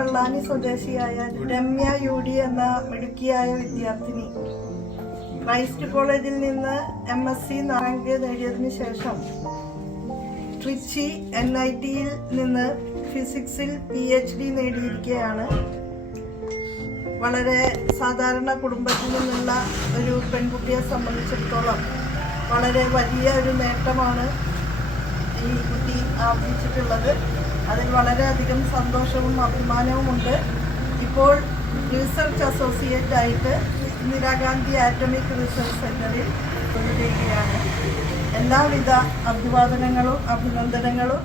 വെള്ളാനി സ്വദേശിയായ രമ്യ UD എന്ന മിടുക്കിയായ വിദ്യാർത്ഥിനി ക്രൈസ്റ്റ് കോളേജിൽ നിന്ന് MSc റാങ്ക് നേടിയതിനു ശേഷം ട്രിച്ചി NITയിൽ നിന്ന് ഫിസിക്സിൽ PhD നേടിയിരിക്കുകയാണ്. വളരെ സാധാരണ കുടുംബത്തിൽ നിന്നുള്ള ഒരു പെൺകുട്ടിയെ സംബന്ധിച്ചിടത്തോളം വളരെ വലിയ ഒരു നേട്ടമാണ് ഈ കുട്ടി ആർജിച്ചിട്ടുള്ളത്. അതിൽ വളരെയധികം സന്തോഷവും അഭിമാനവുമുണ്ട്. ഇപ്പോൾ റിസർച്ച് അസോസിയേറ്റ് ആയിട്ട് ഇന്ദിരാഗാന്ധി ആറ്റമിക് റിസർച്ച് സെന്ററിൽ ജോലി ചെയ്യുകയാണ്. എല്ലാവിധ അഭിനന്ദനങ്ങളും